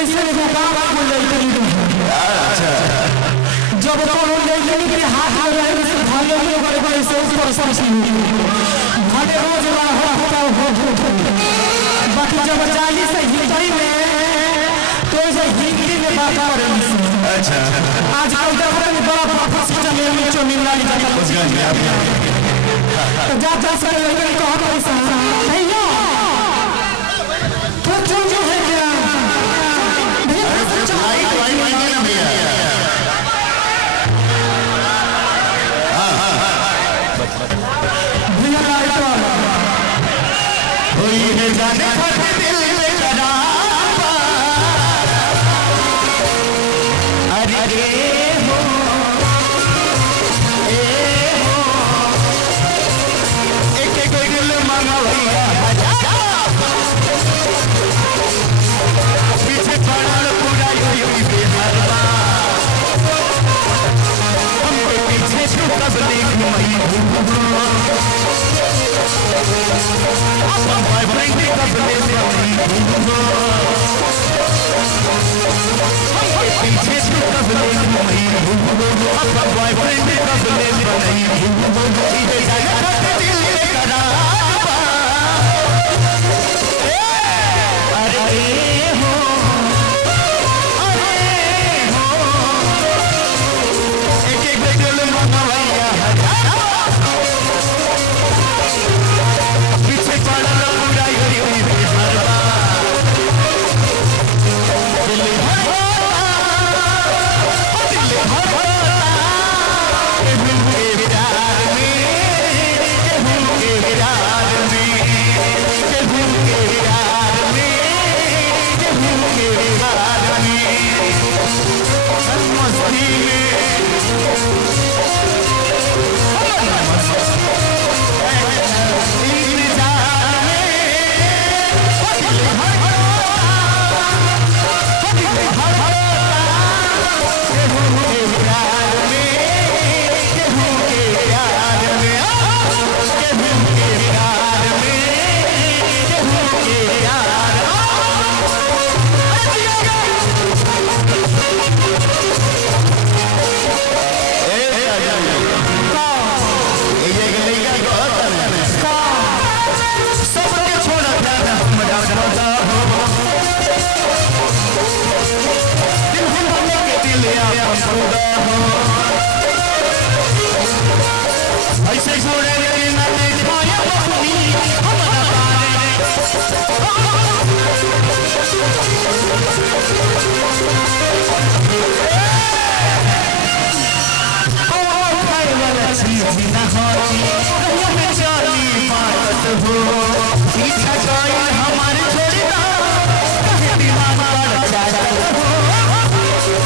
ऐसे को काम को लेकर अच्छा जब तो लोग लेकर के हाथ में रहे से भाले लोग बड़े से ऊपर समझी भाले रोज होता हो बाकी जब जाली से हिंदी में तो ऐसे हिंदी में बात कर अच्छा आज कल जब में बड़ा बड़ा सिस्टम में जो मिला लिखा उस गांव में तो जा से लेकर को हम ऐसा नहीं हो तो जो है क्या जाने दिल में करावा अरे हो एक एक दिल मंगवैया पीछे पड़ल पूरा योगी बेहरवा हमके पीछे छुपल देख मई बॉयफ्रेंड के कपड़े पीछे तो कपड़े नहीं बॉयफ्रेंड के कपड़े नहीं दिल करावा अरे हो एक एक दिल मंगवैया पीछे पड़ा ऐसे छोड़े ना देखो ये बसनी हम ना पारे वाला चीज ना होती ये में चली पास हो पीछा कोई हमारे छोड़ी ना कहे दीवाना बड़ा चाचा हो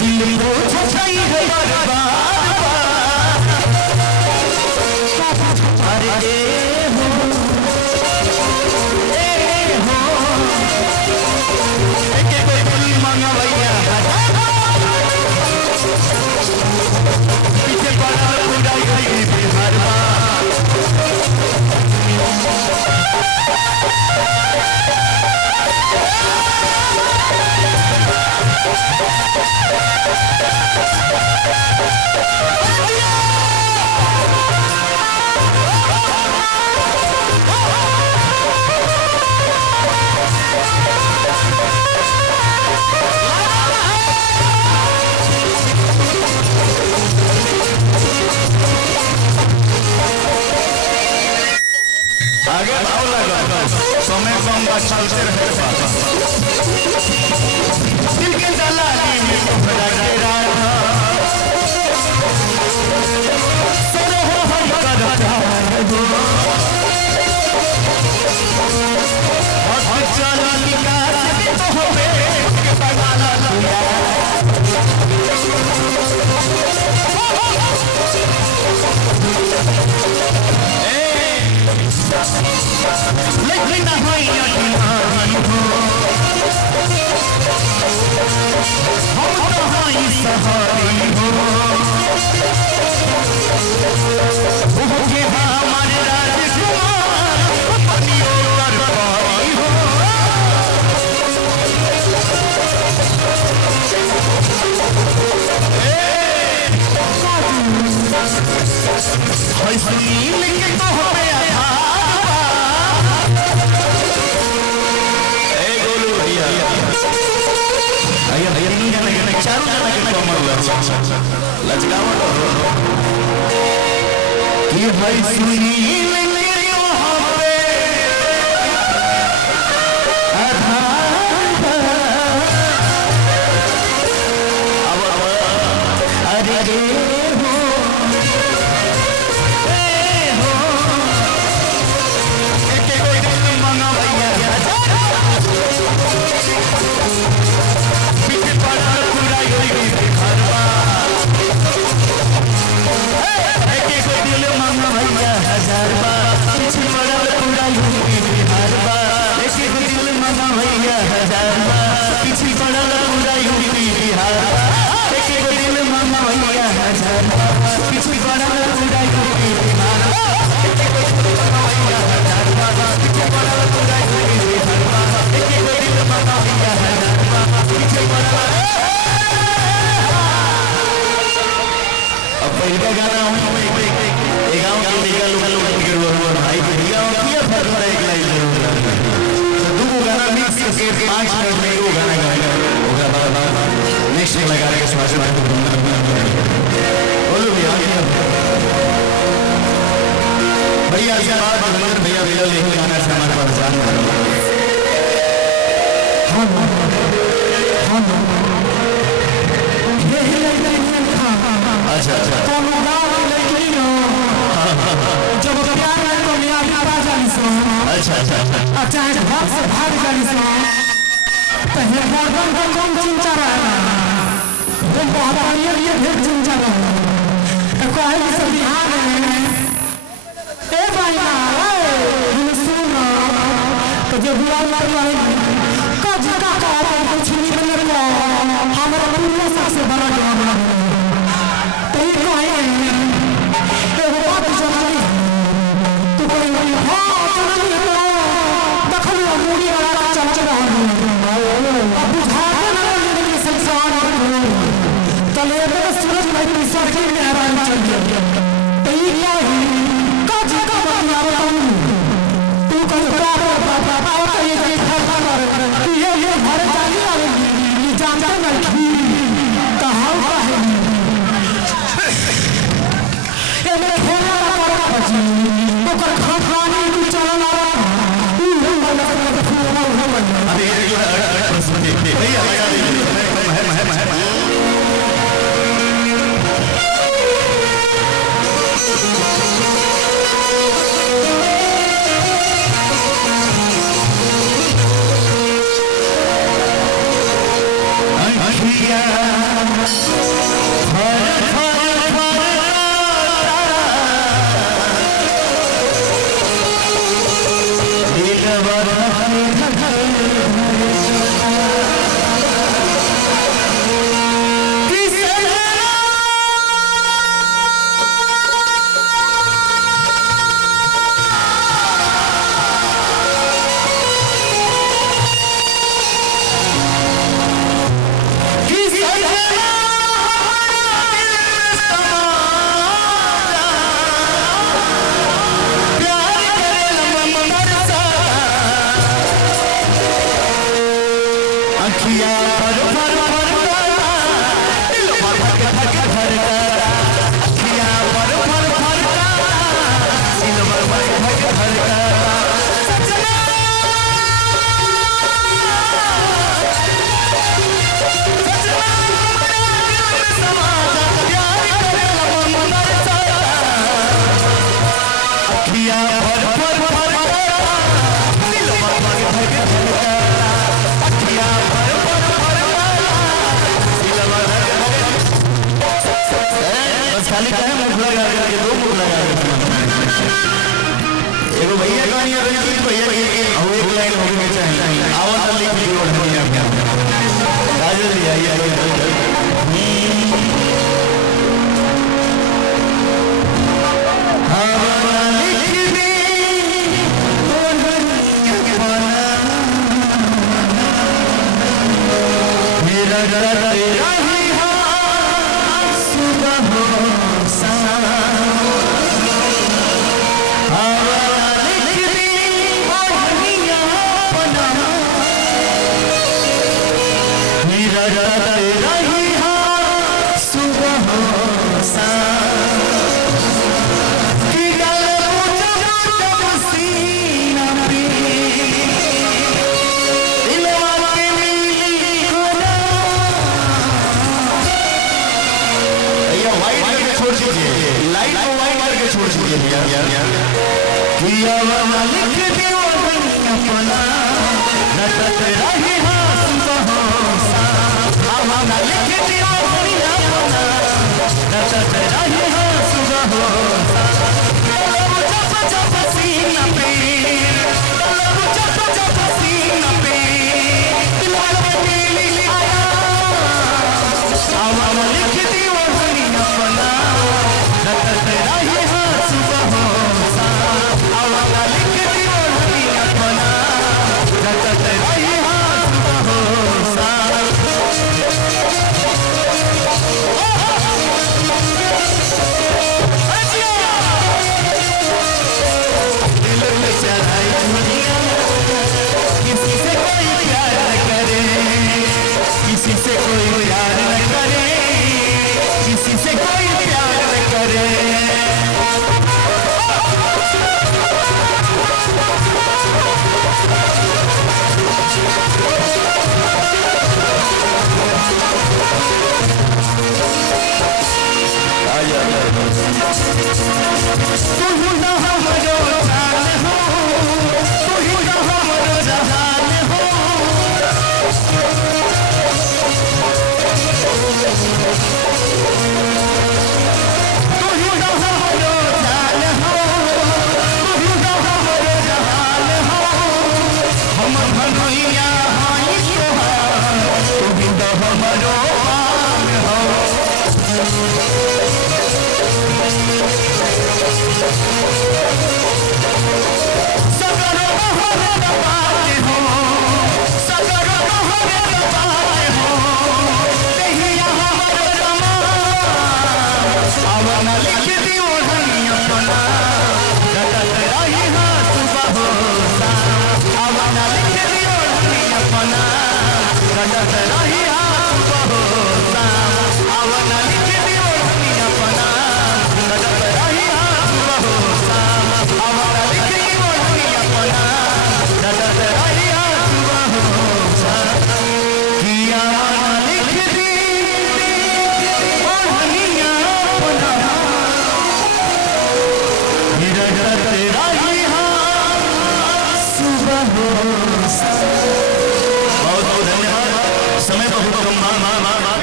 दिल को छछाई है बर्बाद अरे हो एक एक दिल मंगवैया पीछे पड़ा पूरा गई बिहारवा आगे भाव लगा समय कम बात चलते रहे दिल के जला में भरा गिरा सरो हो हम करता और चला निकाल तो हमें बगाना लिया लेकिन नहीं हम तो हसीन के तो हमें गोलू भैया भैया भैया नहीं जाने चारों जना के कमर लचकावट कि हसीन भैया भैया भैया लेके गाना से हमारे परेशान अच्छा अच्छा जब प्यार है तो मेरा प्यारा जानी सो अच्छा अच्छा अच्छा भाग से भाग जानी सो तो हे गर्दन को कौन चिंचा रहा है वो बहुत ये भेद चिंचा रहा है तो कोई भी सब बिहार में ए भाई हम सुनो तो जो बुला रहा है कज का कुछ नहीं बने हमारा पूरा सबसे बड़ा जवाब है तो ये कोई सुबह हो सा किया वाला लिख दियो अपना नटत रही हाथ बहोसा वाला लिख दियो अपना नटत रही हाथ बहोसा जब जब सीना पे जब जब सीना पे दिल वाला दिल आया वाला लिख दियो अपना नटत रही हाथ बहोसा वाला लिख दियो अपना नटत रही हाथ बहोसा दिल में चढ़ाई दुनिया किसी से कोई प्यार न करे किसी से कोई प्यार न करे किसी से कोई प्यार न करे बहुत बहुत धन्यवाद समय बहुत कम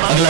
अगला